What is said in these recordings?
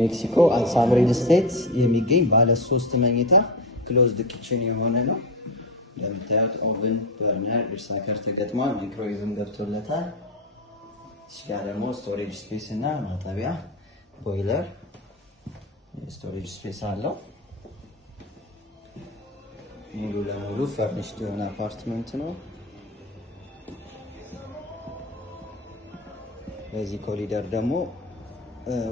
ሜክሲኮ አሳም ሪል ስቴት የሚገኝ ባለ 3 መኝታ ክሎዝድ ኪችን የሆነ ነው። እንደምታዩት ኦቨን፣ በርነር፣ ሪሳይክለር ተገጥሟል። ማይክሮዌቭም ገብቶለታል። እዚህ ጋር ደግሞ ስቶሬጅ ስፔስ እና ማጠቢያ ቦይለር ስቶሬጅ ስፔስ አለው። ሙሉ ለሙሉ ፈርኒሽድ የሆነ አፓርትመንት ነው። በዚህ ኮሪደር ደግሞ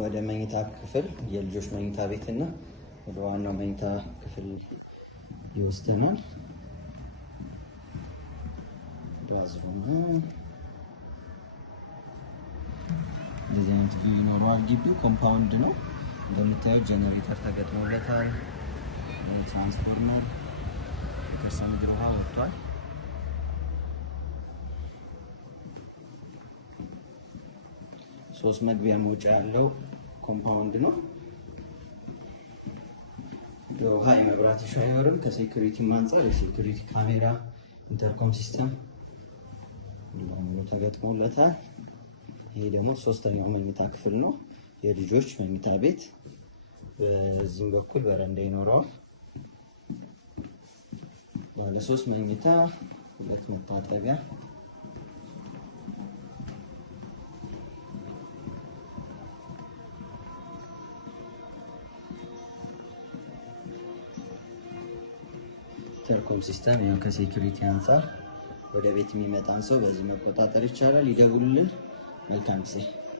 ወደ መኝታ ክፍል የልጆች መኝታ ቤት እና ወደ ዋናው መኝታ ክፍል ይወስደናል። ባዝሩም እዚህ አይነት ቪው ይኖረዋል። ግቢው ኮምፓውንድ ነው። እንደምታዩት ጀነሬተር ተገጥሞለታል። ትራንስፎርመር ከርሰ ምድር ውሃ ወጥቷል። 3 መግቢያ መውጫ ያለው ኮምፓውንድ ነው። የውሃ የመብራት ሻይ አይኖርም። ከሴኩሪቲ አንፃር የሴኩሪቲ ካሜራ፣ ኢንተርኮም ሲስተም ሁሉ ተገጥሞለታል። ይሄ ደግሞ 3ኛው መኝታ ክፍል ነው፣ የልጆች መኝታ ቤት። በዚህም በኩል በረንዳ ይኖረዋል። ባለ 3 መኝታ 2 መታጠቢያ ኢንተርኮም ሲስተም ያው ከሴኩሪቲ አንፃር ወደ ቤት የሚመጣን ሰው በዚህ መቆጣጠር ይቻላል። ይደውሉልን። መልካም ጊዜ